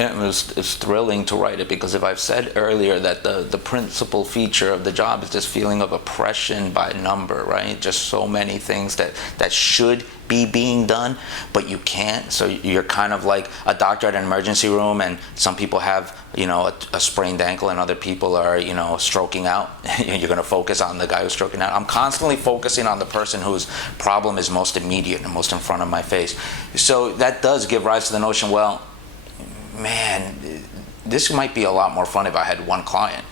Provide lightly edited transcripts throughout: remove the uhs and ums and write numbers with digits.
It's thrilling to write it, because if I've said earlier that the principal feature of the job is this feeling of oppression by number, right? Just so many things that should be being done, but you can't. So you're kind of like a doctor at an emergency room, and some people have, a sprained ankle, and other people are, stroking out. You're going to focus on the guy who's stroking out. I'm constantly focusing on the person whose problem is most immediate and most in front of my face. So that does give rise to the notion, well, man, this might be a lot more fun if I had one client.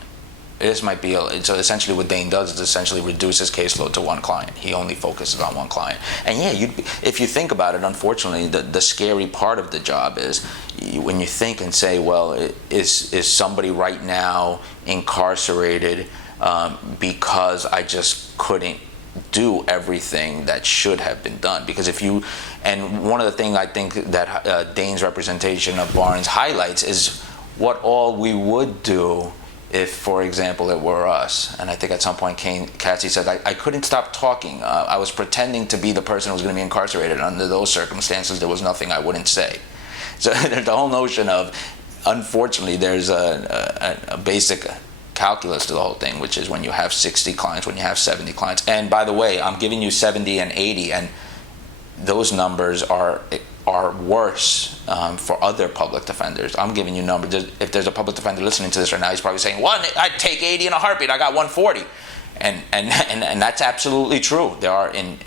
This might be, so essentially what Dane does is essentially reduce his caseload to one client. He only focuses on one client. And yeah, if you think about it, unfortunately, the scary part of the job is when you think and say, well, is somebody right now incarcerated because I just couldn't do everything that should have been done? Because and one of the things I think that Dane's representation of Barnes highlights is what all we would do if, for example, it were us. And I think at some point Cassie said, I couldn't stop talking. I was pretending to be the person who was going to be incarcerated. Under those circumstances, there was nothing I wouldn't say. So the whole notion of, unfortunately, there's a basic calculus to the whole thing, which is when you have 60 clients, when you have 70 clients. And by the way, I'm giving you 70 and 80, and those numbers are worse for other public defenders. I'm giving you numbers. If there's a public defender listening to this right now, he's probably saying, "Well, I'd take 80 in a heartbeat. I got 140," and that's absolutely true. There are in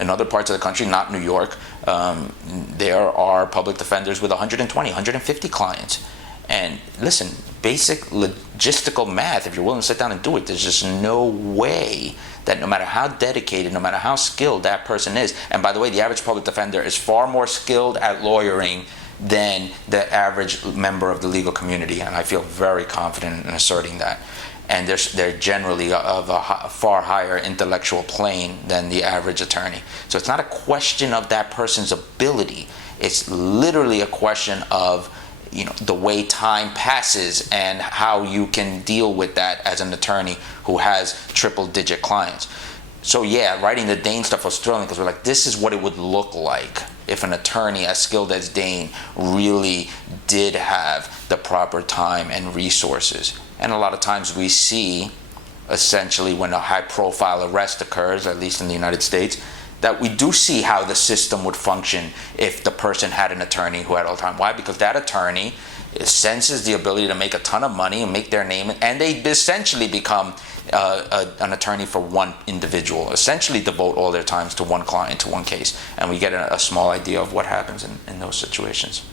other parts of the country, not New York, there are public defenders with 120, 150 clients. And listen, basic logistical math, if you're willing to sit down and do it, there's just no way that no matter how dedicated, no matter how skilled that person is, and by the way, the average public defender is far more skilled at lawyering than the average member of the legal community, and I feel very confident in asserting that. And they're generally of a far higher intellectual plane than the average attorney. So it's not a question of that person's ability. It's literally a question of the way time passes and how you can deal with that as an attorney who has triple-digit clients. So yeah, writing the Dane stuff was thrilling because we're like, this is what it would look like if an attorney as skilled as Dane really did have the proper time and resources. And a lot of times we see, essentially, when a high-profile arrest occurs, at least in the United States, that we do see how the system would function if the person had an attorney who had all the time. Why? Because that attorney senses the ability to make a ton of money and make their name, and they essentially become an attorney for one individual, essentially devote all their times to one client, to one case. And we get a small idea of what happens in those situations.